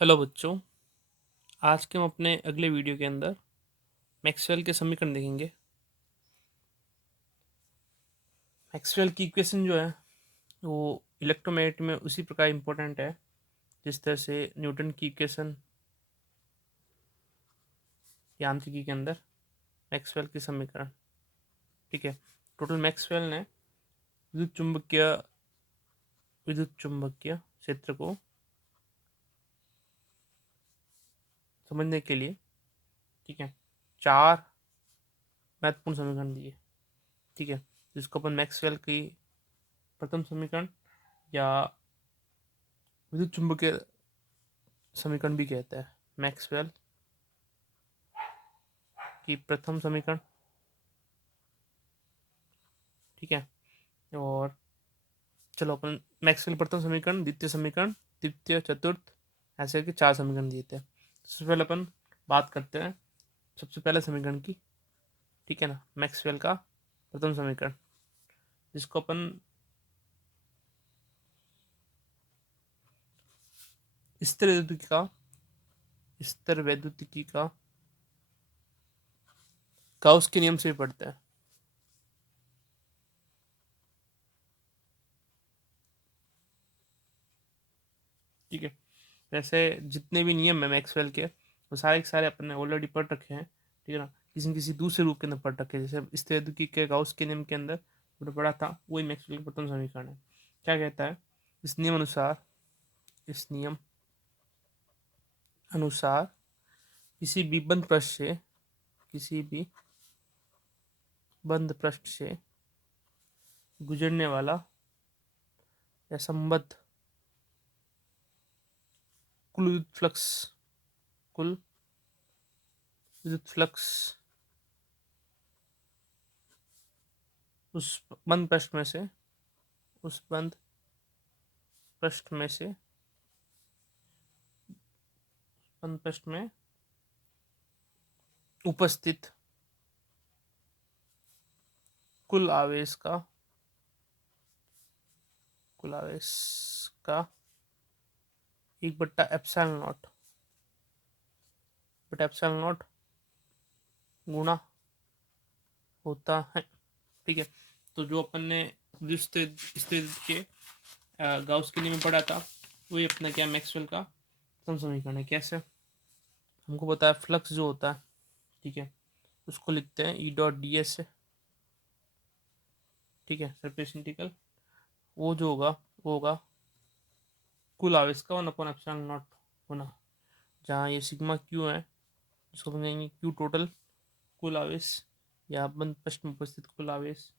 Hello बच्चों। आज के हम अपने अगले वीडियो के अंदर मैक्सवेल के समीकरण देखेंगे। मैक्सवेल की इक्वेशन जो है वो इलेक्ट्रोमैग्नेट में उसी प्रकार इम्पोर्टेंट है जिस तरह से न्यूटन की इक्वेशन यांत्रिकी के अंदर मैक्सवेल के समीकरण। ठीक है। टोटल मैक्सवेल ने विद्युत चुंबकीय क्षेत्र को समझने के लिए, ठीक है, चार महत्वपूर्ण समीकरण दिए। ठीक है, जिसको अपन मैक्सवेल की प्रथम समीकरण या विद्युत चुंबकीय समीकरण भी कहते हैं। मैक्सवेल की प्रथम समीकरण, ठीक है। और चलो अपन मैक्सवेल प्रथम समीकरण, द्वितीय समीकरण, तृतीय, चतुर्थ, ऐसे करके चार समीकरण दिए थे। सबसे पहले अपन बात करते हैं सबसे पहले समीकरण की। ठीक है ना, मैक्सवेल का प्रथम समीकरण, जिसको अपन स्थिर वैद्युतिकी का गाउस के नियम से भी पढ़ते हैं। ठीक है, वैसे जितने भी नियम है मैक्सवेल के वो सारे के सारे अपन ने ऑलरेडी पढ़ रखे हैं। ठीक है ना, किसी न किसी दूसरे रूप के अंदर पढ़ रखे हैं। जैसे स्थिर वैद्युतिकी के गाउस के नियम के अंदर जो पढ़ा था वही मैक्सवेल का प्रथम समीकरण है। क्या कहता है? इस नियम अनुसार इस नियम अनुसार किसी भी बंद पृष्ठ से किसी भी बंद पृष्ठ से गुजरने वाला या संबद्ध कुल कुल विद्युत फ्लक्स उस बंद पृष्ठ में से उस बंद पृष्ठ में से बंद पृष्ठ में उपस्थित कुल आवेश का कुल आवेश का 1/ε0 गुणा होता है। ठीक है, तो जो अपन ने स्थिर स्थिर के गाउस के नियम में पढ़ा था वही अपना क्या मैक्सवेल का प्रथम समीकरण है। कैसे? हमको पता है फ्लक्स जो होता है, ठीक है, उसको लिखते हैं ई डॉट डी एस से। ठीक है, सरफेस इंटीग्रल वो जो होगा वो होगा कुल आवेश का 1/ε0 होना, जहाँ ये सिग्मा क्यू है इसको समझेंगे क्यू टोटल कुल आवेश या बंद पृष्ठ में उपस्थित कुल आवेश।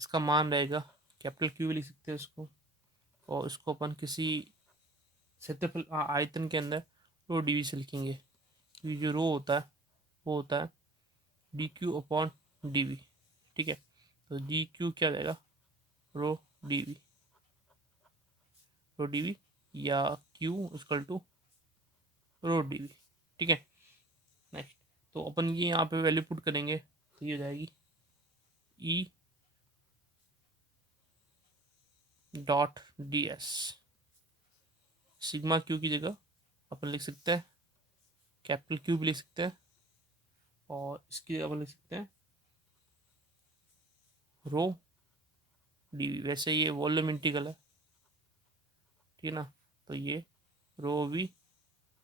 इसका मान रहेगा कैपिटल क्यू भी लिख सकते हैं इसको। और इसको अपन किसी क्षेत्रफल आयतन के अंदर रो डी वी से लिखेंगे, क्योंकि जो रो होता है वो होता है D Q upon D V. ठीक है, तो डी क्यू क्या रहेगा? Rho D V, rho D V या Q equal to rho D V. ठीक है, नेक्स्ट तो अपन ये यहाँ पे वैल्यू पुट करेंगे तो ये हो जाएगी E dot D S. Sigma Q की जगह अपन लिख सकते हैं कैपिटल क्यू भी लिख सकते हैं, और इसकी जगह अपन लिख सकते हैं रो डी वी। वैसे ये वॉल्यूम इंटीग्रल है, ठीक है ना, तो ये रो वी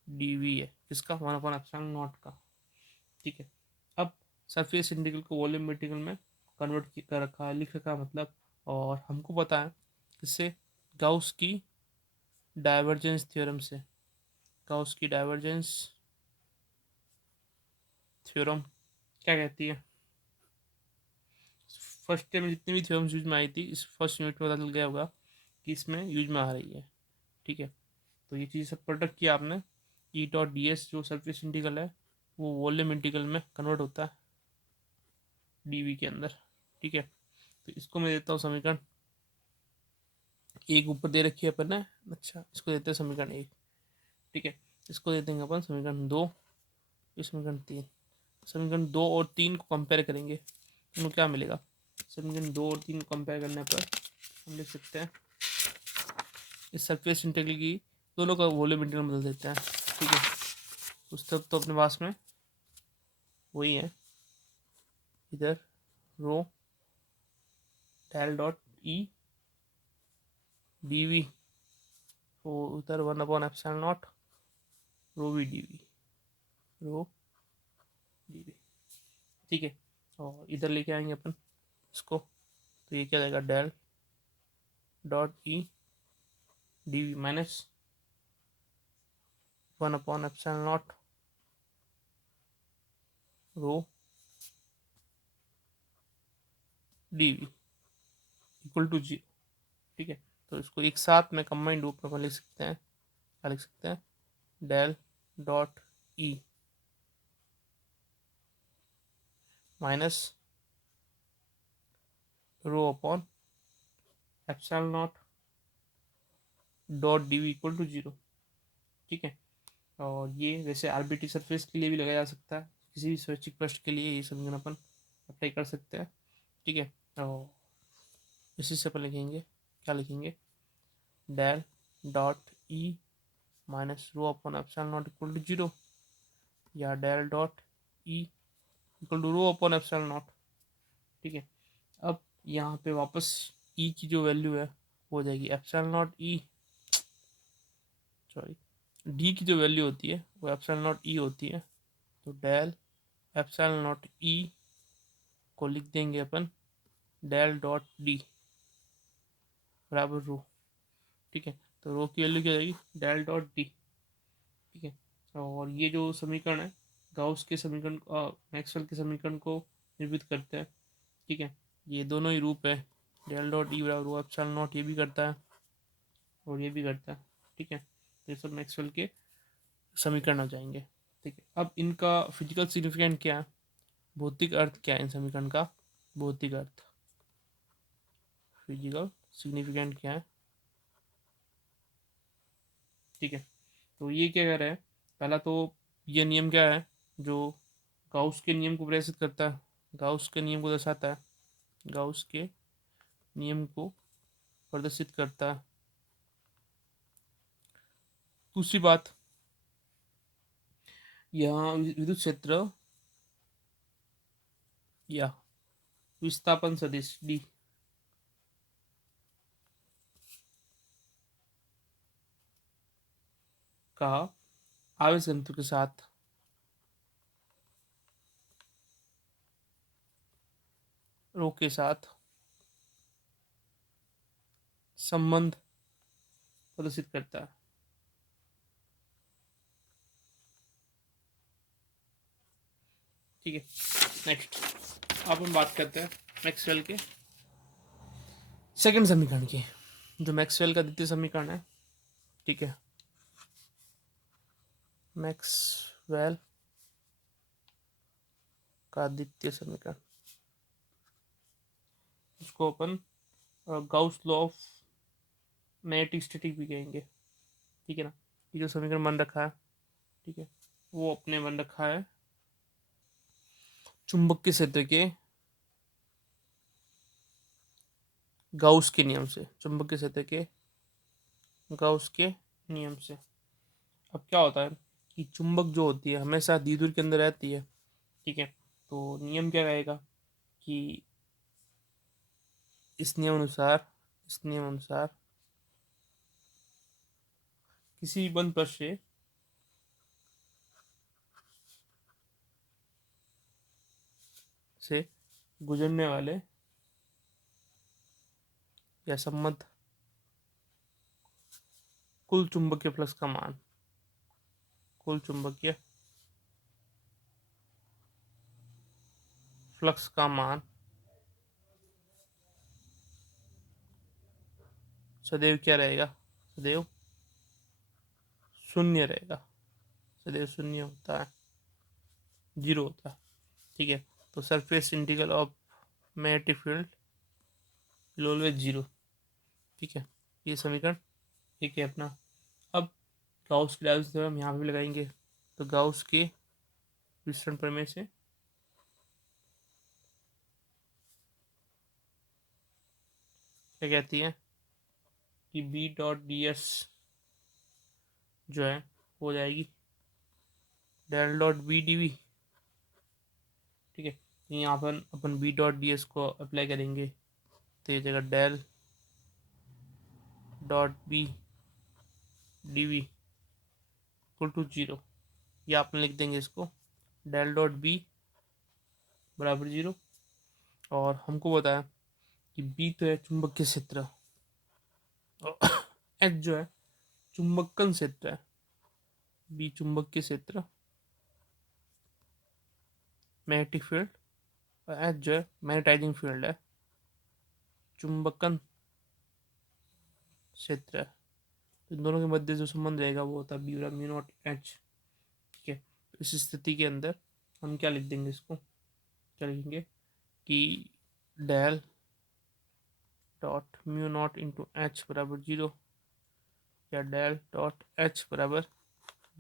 डी वी है किसका? 1/ε0 का। ठीक है, अब सरफेस इंटीग्रल को वॉल्यूम इंटीग्रल में कन्वर्ट कर रखा है, लिख रखा है मतलब। और हमको पता है इससे गाउस की डाइवर्जेंस थ्योरम से, गाउस की डाइवर्जेंस थ्योरम क्या कहती है? फर्स्ट टाइम जितनी भी थ्योरम्स यूज में आई थी इस फर्स्ट यूनिट में पता चल गया होगा कि इसमें यूज में आ रही है। ठीक है, तो ये चीज़ सब प्रोडक्ट किया आपने। ई डॉट डी एस जो सरफेस इंटीग्रल है वो वॉल्यूम इंटीग्रल में कन्वर्ट होता है डी वी के अंदर। ठीक है, तो इसको मैं देता हूँ समीकरण एक, ऊपर दे रखी है अपन ने। अच्छा, इसको देते हैं समीकरण एक। ठीक है, इसको दे देंगे अपन समीकरण दो, समीकरण तीन। समीकरण दो और तीन को कंपेयर करेंगे तो क्या मिलेगा? समीकरण दो और तीन को कंपेयर करने पर हम लिख सकते हैं इस सरफेस इंटीग्रल की दोनों का वॉल्यूम इंटीग्रल बदल देते हैं। ठीक है, उस तब तो अपने पास में वही है, इधर rho del dot E D V, तो उधर 1/ε0 rho V D V, rho D V. ठीक है, और इधर लेके आएंगे अपन इसको, तो ये क्या जाएगा, del dot E D V minus 1/ε0 rho D V equal to 0। ठीक है, तो इसको एक साथ में कंबाइंड रूप में अपन लिख सकते हैं, क्या लिख सकते हैं, del dot E minus rho upon epsilon dot D V equal to 0। ठीक है, और ये वैसे आरबीटी सरफेस के लिए भी लगाया जा सकता है, किसी भी स्वैच्छिक पृष्ठ के लिए ये समीकरण अपन अप्लाई कर सकते हैं। ठीक है, और इसी से अपन लिखेंगे, क्या लिखेंगे, del dot E minus rho upon epsilon equal to 0, या del dot E equal to rho upon epsilon. ठीक है, अब यहाँ पे वापस ई की जो वैल्यू है वो हो जाएगी एप्सिलॉन ई, सॉरी डी की जो वैल्यू होती है वो एप्सिलॉन ई होती है, तो डेल एप्सिलॉन ई को लिख देंगे अपन डेल डॉट डी बराबर रो। ठीक है, तो रो की वैल्यू क्या जाएगी, डेल डॉट डी। ठीक है, और ये जो समीकरण है गाउस के समीकरण, मैक्सवेल के समीकरण को निर्मित करते हैं। ठीक है, ये दोनों ही रूप है, डेल डॉट डी बराबर रो एप्सिलॉन ये भी करता है और ये भी करता है। ठीक है, तो ये सब मैक्सवेल के समीकरण हो जाएंगे। ठीक है, अब इनका फिजिकल सिग्निफिकेंट क्या है, भौतिक अर्थ क्या है इन समीकरण का, भौतिक अर्थ, फिजिकल सिग्निफिकेंट क्या है। ठीक है, तो ये क्या कह रहा है, पहला तो ये नियम क्या है जो गाउस के नियम को प्रदर्शित करता है, गाउस के नियम को दर्शाता है, गाउस के नियम को प्रदर्शित करता है। दूसरी बात, यहाँ विद्युत क्षेत्र या विस्थापन सदिश डी का आवेश घनत्व के साथ रो के साथ संबंध प्रदर्शित करता है। ठीक है, नेक्स्ट अब हम बात करते हैं मैक्सवेल के सेकंड समीकरण की, जो मैक्सवेल का द्वितीय समीकरण है। ठीक है, मैक्सवेल का द्वितीय समीकरण, इसको अपन Gauss law of magnetic static भी कहेंगे। ठीक है ना, ये जो समीकरण बन रखा है, ठीक है, वो अपने बन रखा है चुंबकीय क्षेत्र के गाउस के नियम से, चुंबकीय क्षेत्र के गाउस के नियम से। अब क्या होता है कि चुंबक जो होती है हमेशा द्विध्रुव के अंदर रहती है। ठीक है, तो नियम क्या रहेगा कि इस नियम अनुसार, इस नियम अनुसार किसी बंद पृष्ठ से गुजरने वाले या संबद्ध कुल चुंबकीय फ्लक्स का मान, कुल चुंबकीय फ्लक्स का मान सदैव क्या रहेगा, सदैव शून्य रहेगा, सदैव शून्य होता है, जीरो होता है। ठीक है, तो surface integral of magnetic field will always zero. ठीक है, ये समीकरण एक है अपना। अब गाउस की डायवर्जेंस थ्योरम यहाँ पे भी लगाएंगे, तो गाउस के वितरण प्रमेय से क्या कहती है कि बी डॉट डी एस जो है हो जाएगी del dot B D V, ठीक है। यहाँ पर अपन बी डॉट डी एस को अप्लाई करेंगे, तो ये जगह del dot B D V equal to 0, या अपन लिख देंगे इसको डेल डॉट बी बराबर 0। और हमको बताया कि बी तो है चुंबकीय क्षेत्र, और एच जो है चुंबकन क्षेत्र है। बी चुंबकीय क्षेत्र मैग्नेटिक फील्ड, और एच जो है मैग्नेटाइजिंग फील्ड है, चुंबकन क्षेत्र है। तो इन दोनों के मध्य जो संबंध रहेगा वो होता है बी बराबर म्यू नॉट एच, ठीक है। तो इस स्थिति के अंदर हम क्या लिख देंगे, इसको क्या लिखेंगे कि del dot mu naught into H बराबर 0, या डेल डॉट एच बराबर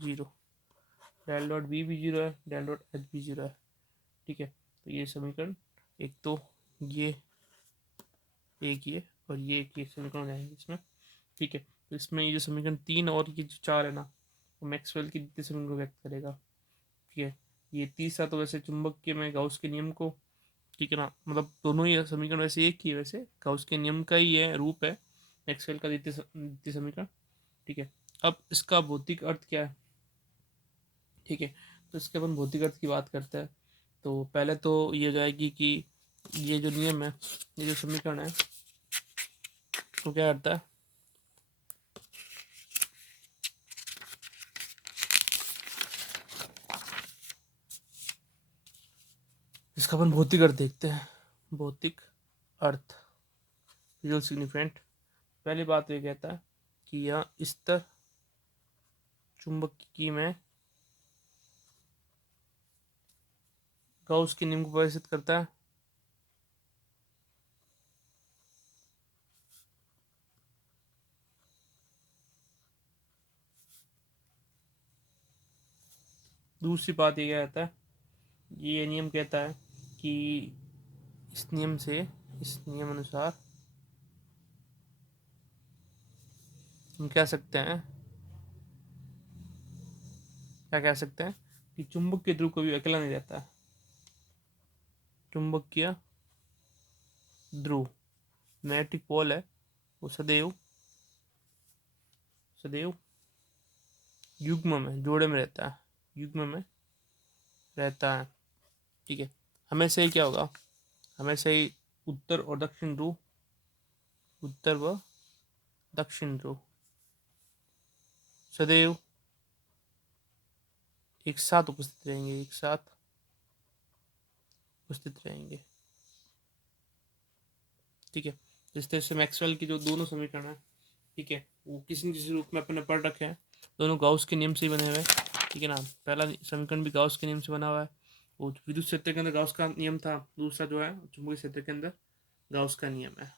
0। डेल डॉट बी भी 0 है, डेल डॉट एच भी 0 है, ठीक है। तो ये समीकरण एक तो ये एक ये और ये एक ये समीकरण हो जाएंगे इसमें, ठीक है। तो इसमें ये जो समीकरण 3 और ये जो 4 है ना, वो मैक्सवेल की द्वितीय समीकरण को व्यक्त करेगा, ठीक है। ये तीसरा तो वैसे चुंबकीय में गाउस के नियम को, ठीक है ना, मतलब दोनों ही समीकरण वैसे एक ही है, वैसे गाउस के नियम का ही है रूप है मैक्सवेल का द्वितीय समीकरण, ठीक है। अब इसका भौतिक अर्थ क्या है, ठीक है। तो इसके अपन भौतिक अर्थ की बात करते हैं, तो पहले तो ये हो जाएगी कि ये जो नियम है, ये जो समीकरण है, तो क्या करता है, इसका अपन भौतिक अर्थ देखते हैं। भौतिक अर्थ फिजिकल सिग्निफिकेंट, पहली बात ये कहता है कि यह स्तर चुंबकीय में गाउस के नियम को परिभाषित करता है। दूसरी बात ये कहता है, ये नियम कहता है कि इस नियम अनुसार हम कह सकते हैं, क्या कह सकते हैं कि चुंबकीय ध्रुव कभी अकेला नहीं रहता है। चुंबकीय ध्रुव मैग्नेटिक पोल है, वो सदैव युग्म में, जोड़े में रहता है, युग्म में रहता है, ठीक है। हमेशा ही क्या होगा, हमेशा ही उत्तर और दक्षिण ध्रुव, उत्तर व दक्षिण ध्रुव सदैव एक साथ उपस्थित रहेंगे, एक साथ उपस्थित रहेंगे, ठीक है। जिस तरह से मैक्सवेल की जो दोनों समीकरण है, ठीक है, वो किसी न किसी रूप में अपने पढ़ रखे हैं, दोनों गाउस के नियम से ही बने हुए हैं, ठीक है ना। पहला समीकरण भी गाउस के नियम से बना हुआ है, वो विद्युत क्षेत्र के अंदर गाउस का नियम था, दूसरा जो है चुंबकीय क्षेत्र के अंदर गाउस का नियम है।